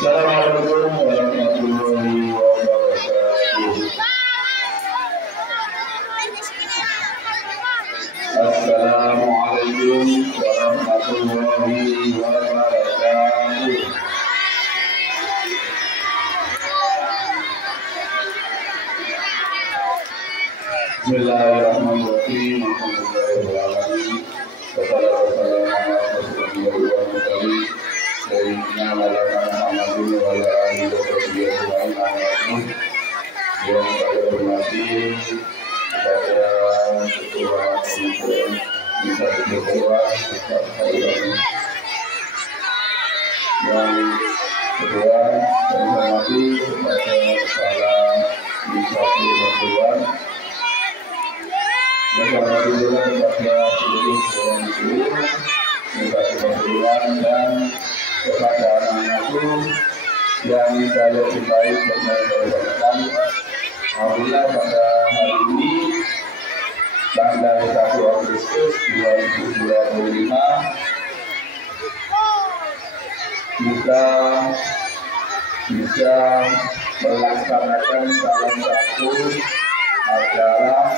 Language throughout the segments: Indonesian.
Assalamualaikum warahmatullahi wabarakatuh. Assalamualaikum warahmatullahi wabarakatuh. Bismillahirrahmanirrahim. Alhamdulillahirrahmanirrahim. Wassalamualaikum warahmatullahi wabarakatuh. Sayyidina Muhammadin wa ala alihi wa sahbihi ajma'in. Yang saya hormati kepada Ketua Komite Inisiatif Ketua Ustaz Khairul. Yang kedua, saya hormati kepada Kepala Inisiatif Ketua. Dan saya hormati juga kepada seluruh orang guru, Inisiatif Ketua dan kepada anak-anakku yang saya cintai dan saya banggakan. Alhamdulillah pada hari ini tanggal 1 Agustus 2025 kita bisa melaksanakan salah satu acara,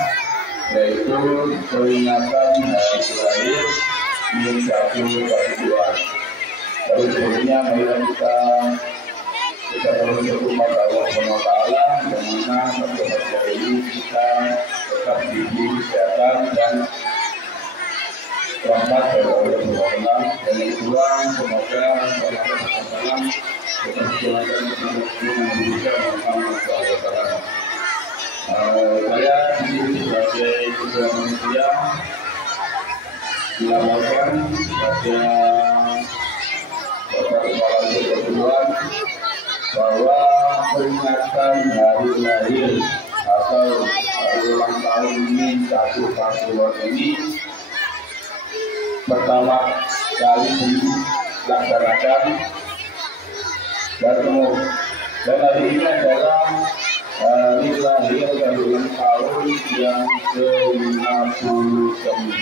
yaitu peringatan hari lahir Inisiatif Ketua. Lalu sebelumnya marilah kita bersyukur kepada Allah SWT yang mana pada hari ini kita tetap diberi kesehatan dan rahmat dari Allah SWT. Dan yang kedua, semoga Allah SWT tetap menjalankan kepada kita Muhammad SAW. Saya di sini sebagai ketua manusia dilaporkan pada Bapak Kepala Persatuan bahwa peringatan hari lahir atau hari ulang tahun Inisiatif Persatuan ini pertama kali dilaksanakan dan hari ini adalah hari lahir dan ulang tahun yang ke-59.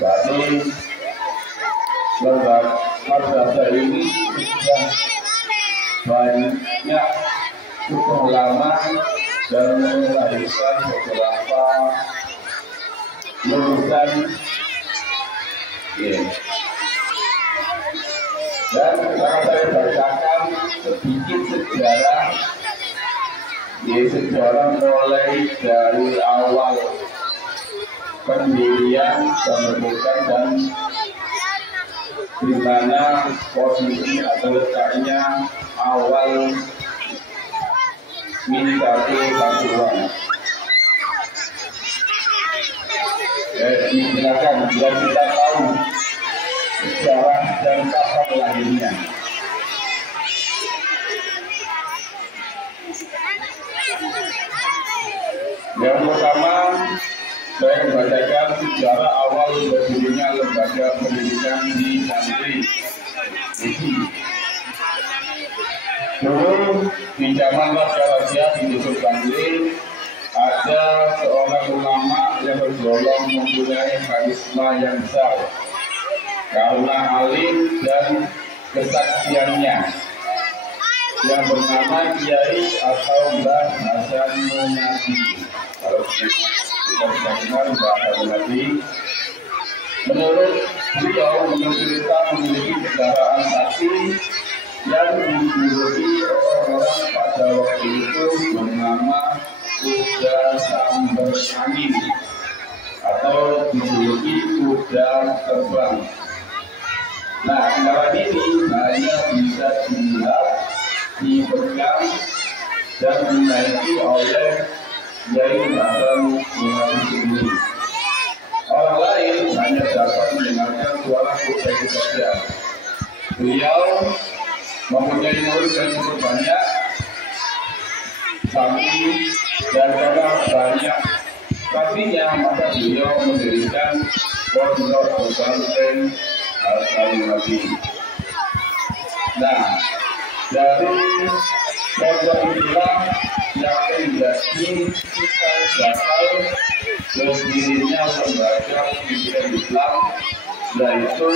Berarti madrasah ini sudah banyak cukup lama dan melahirkan beberapa lulusan. Dan sekarang saya bacakan sedikit sejarah mulai dari awal pendirian, pembentukan dan di mana posisi atau letaknya awal Inisiatif Persatuan. Silakan biar kita tahu sejarah dan kapan lahirnya. Yang pertama, saya membacakan sejarah awal berdirinya lembaga pendidikan di Santri. Dulu di zaman Raja di Desa Santri ada seorang ulama yang tergolong mempunyai karisma yang besar karena alim dan kesaksiannya, yang bernama Kiai atau Mbah Hasan Munadi. Kalau kita bisa dengar Mbah Hasan Munadi, menurut beliau cerita memiliki kendaraan taksi yang dimiliki orang-orang pada waktu itu bernama kuda sambar angin atau dijuluki kuda terbang. Nah, kendaraan ini hanya bisa dilihat, dipegang dan dinaiki oleh Kiai Hasan Munadi sendiri. Orang lain seorang profesi sosial. Beliau mempunyai murid yang cukup banyak, tapi dan karena banyak kakinya maka beliau mendirikan pondok pesantren Al-Kalimati. Nah, dari pondok itulah yang menjadi cikal bakal berdirinya lembaga pendidikan Islam, yaitu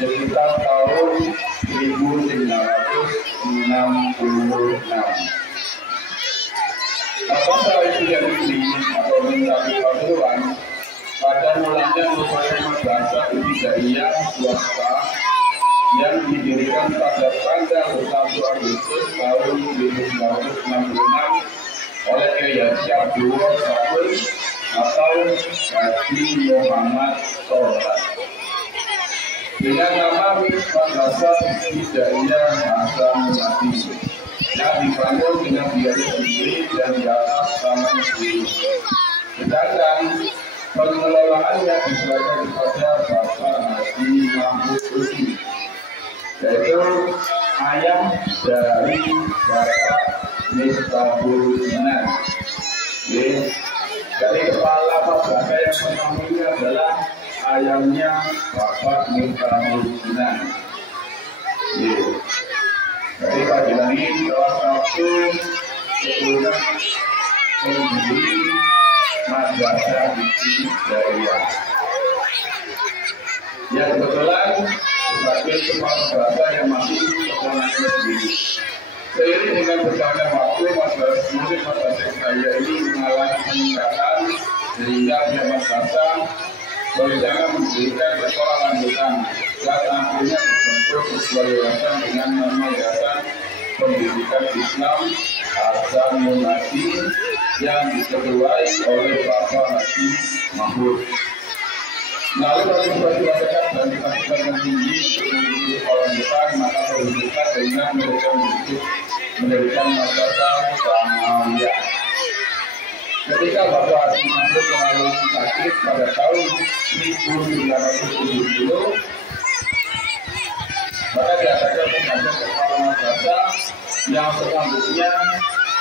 sekitar tahun 1966. Apakah itu yang ini atau menjadi peraturan? Pada mulanya merupakan madrasah ibtidaiyah swasta yang didirikan pada tanggal 1 Agustus tahun 1966 oleh Kiai Haji Abdul Sabul atau Haji Muhammad Torat dengan nama Madrasah Ibtidaiyah Hasan Mati yang dibangun dengan biaya sendiri dan di atas tanah sendiri. Sedangkan pengelolaannya diserahkan kepada Bapak Haji Mahmud Usi, yaitu ayah dari Bapak Miftahul Jinan. Dari kepala madrasah yang pertama ini adalah ayahnya Bapak Miftahul Jinan. Jadi Pak Jinan ini salah satu keturunan pendiri madrasah ibtidaiyah. Ya kebetulan sebagai kepala madrasah yang masih keponangannya sendiri. Seiring dengan berjalannya waktu, madrasah saya ini mengalami peningkatan sehingga pihak madrasah berencana mendirikan sekolah lanjutan dan akhirnya terbentuk sebuah yayasan dengan nama Yayasan Pendidikan Islam Hasan Munadi yang diketuai oleh Bapak Haji Mahmud. Lalu kami berkata dan dipastikan yang tinggi untuk mengikuti sekolah depan, maka berhubungan dengan mereka mendirikan madrasah Sanawiyah. Ketika Bapak Haji Mahmud mengalami sakit pada tahun 1970, maka diadakan pembagian kepala madrasah yang selanjutnya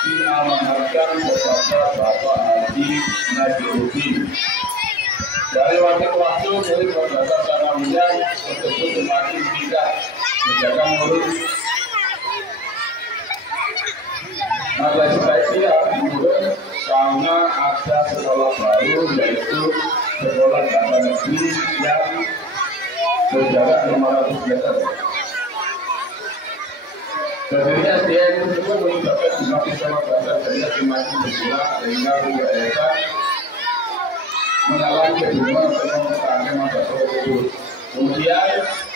diamanatkan kepada Bapak Haji Najiuddin. Dari waktu ke waktu, murid madrasah Sanawiyah tersebut semakin meningkat, menjaga murid madrasah ini menurun karena ada sekolah baru, yaitu sekolah dasar negeri yang berjarak 500 meter. Sebenarnya dia tersebut menyebabkan jumlah sekolah dasar saya semakin berkurang sehingga yayasan mengalami kebingungan untuk mempertahankan madrasah tersebut. Kemudian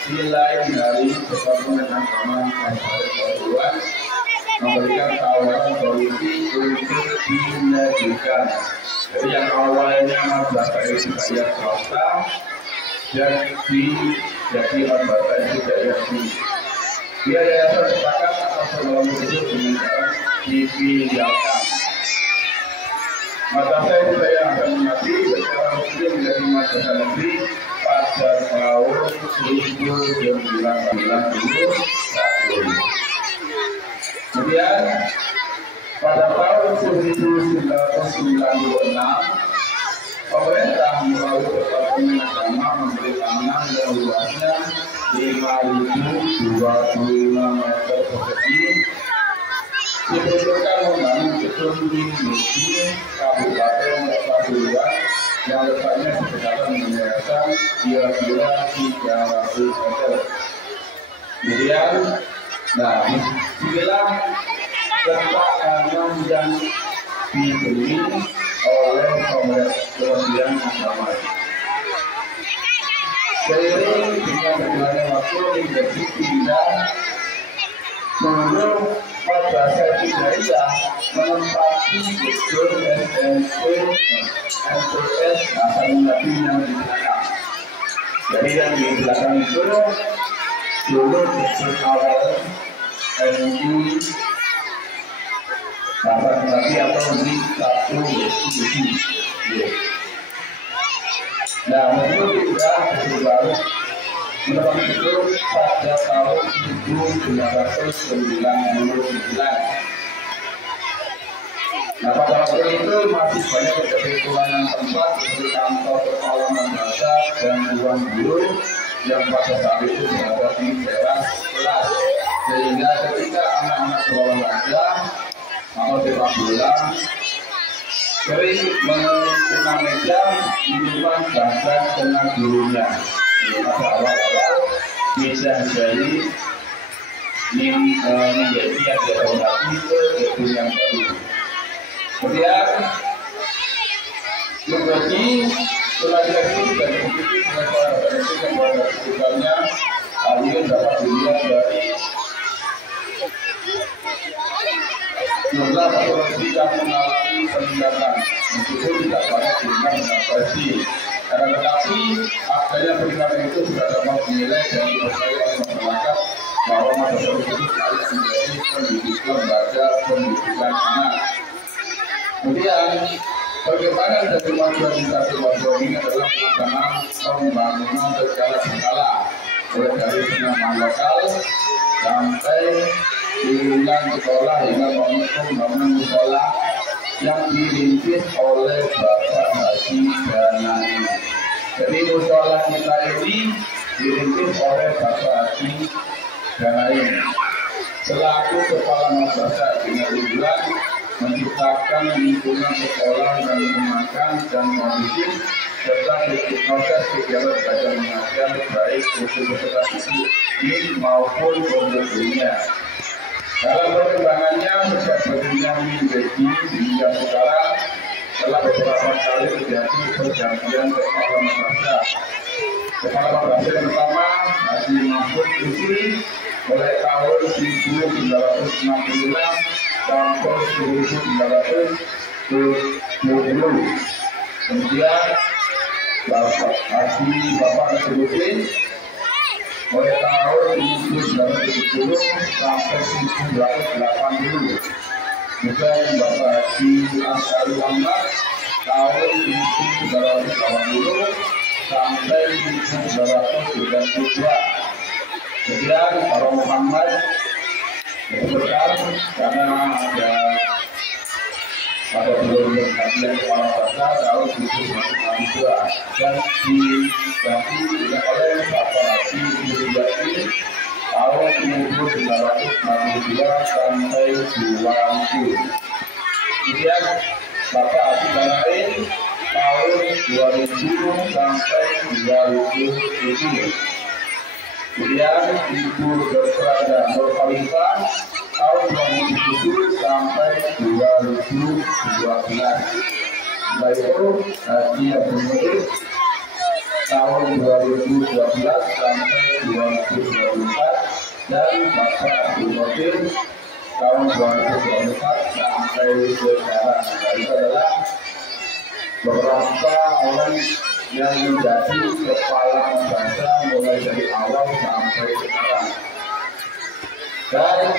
nilai dari Persatuan dan Agama Persatuan memberikan tawaran solusi untuk dilanjutkan. Jadi yang awalnya madrasah ibtidaiyah swasta dan jadi madrasah ibtidaiyah negeri. Dia yayasan sepakat atas sekolah tersebut dengan cara dipindahkan. Madrasah ibtidaiyah akan mati secara resmi menjadi madrasah negeri pada tahun 1991. Kemudian pada tahun 1996 pemerintah melalui Departemen Agama memberi tanah yang luasnya 5.025 meter persegi diperuntukkan membangun gedung tinggi Kabupaten Pasuruan yang letaknya berdekatan dengan yayasan kira-kira 300 meter. Kemudian, disinilah tempat tanam yang dibeli oleh Kementerian Agama. Seiring dengan berjalannya waktu menjadi pindah seluruh madrasah ibtidaiyah menempati gedung SMP MTS Hasan Munadi yang di belakang. Jadi yang di belakang itu dulu gedung awal MI Hasan Munadi atau di satu Nah, menurut kita gedung baru Menurut itu pada tahun 1999. Nah, pada waktu itu masih banyak kekurangan tempat seperti kantor kepala madrasah dan ruang guru yang pada saat itu berada di teras kelas, sehingga ketika anak-anak berolahraga atau sepak bola sering menggunakan meja minuman bahkan dengan gurunya. Pada awal-awal meja jadi menjadi yang dihormati ke gedung yang baru. Kemudian menjadi pelajar itu sudah diikuti dengan para benefit yang pada sekitarnya. Hal ini dapat dilihat dari jumlah populasi yang mengalami peningkatan, meskipun tidak banyak dengan mengatasi. Karena tetapi adanya peningkatan itu sudah dapat dinilai dan dipercaya oleh masyarakat bahwa madrasah itu harus menjadi pendidikan lembaga pendidikan anak. Kemudian bagaimana dari kemajuan ini adalah pelaksanaan pembangunan secara berkala, mulai dari penanaman lokal sampai lingkungan sekolah hingga pembangunan musola yang dirintis oleh Bapak Haji Ganaim. Jadi musola kita ini dirintis oleh Bapak Haji Ganaim selaku kepala madrasah dengan tujuan menciptakan lingkungan sekolah yang menyenangkan dan kondusif serta proses kegiatan belajar mengajar baik untuk peserta didik maupun pembelajarnya. Dalam perkembangannya sejak berdirinya menjadi hingga sekarang telah beberapa kali terjadi pergantian kepala madrasah. Kepala madrasah yang pertama Haji Mahfud Yusri mulai tahun 1966 sampai 1970. Kemudian Bapak Nasruddin mulai tahun 1970 sampai 1980. Juga Bapak Haji As'ari Ahmad tahun 1980 sampai 1992. Kemudian Pak Muhammad besar karena ada belum berkajian kepala madrasah tahun 1962 dan diganti oleh Bapak Haji Yusri tahun 1962 sampai 2000. Kemudian Bapak Haji Ganaim tahun 2000 sampai 2007. Kemudian Ibu Dr. Nur Khalifah tahun 2007 sampai 2012. Setelah itu Haji Abdul Murid tahun 2012 sampai 2024 dan Bapak Abdul Murid tahun 2024 sampai sekarang. Nah, itu adalah beberapa orang yang menjadi kepala madrasah mulai dari awal sampai sekarang. Dan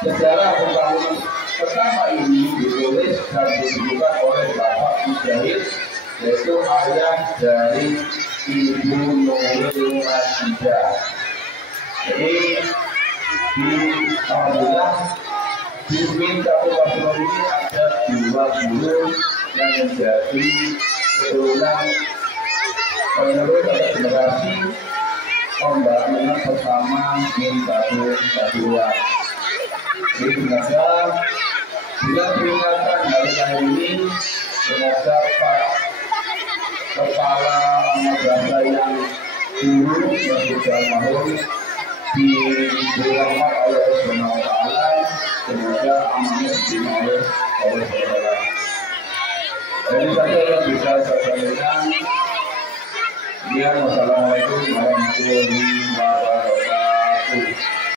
sejarah pembangunan pertama ini ditulis dan dibuat oleh Bapak Mujahid, yaitu ayah dari Ibu Nurul Masjidah. Jadi alhamdulillah di Kabupaten ini ada 2 guru yang menjadi keturunan penerus atau generasi pembangunan pertama Min-1 kedua. Jadi semoga bila peringatan hari lahir ini, semoga Pak Kepala Madrasah yang dulu yang sudah mahir dirahmat oleh Allah Subhanahu wa Ta'ala, semoga amanah diterima oleh Allah Subhanahu wa Ta'ala. Jadi saja yang bisa saya sampaikan. Wassalamualaikum warahmatullahi wabarakatuh.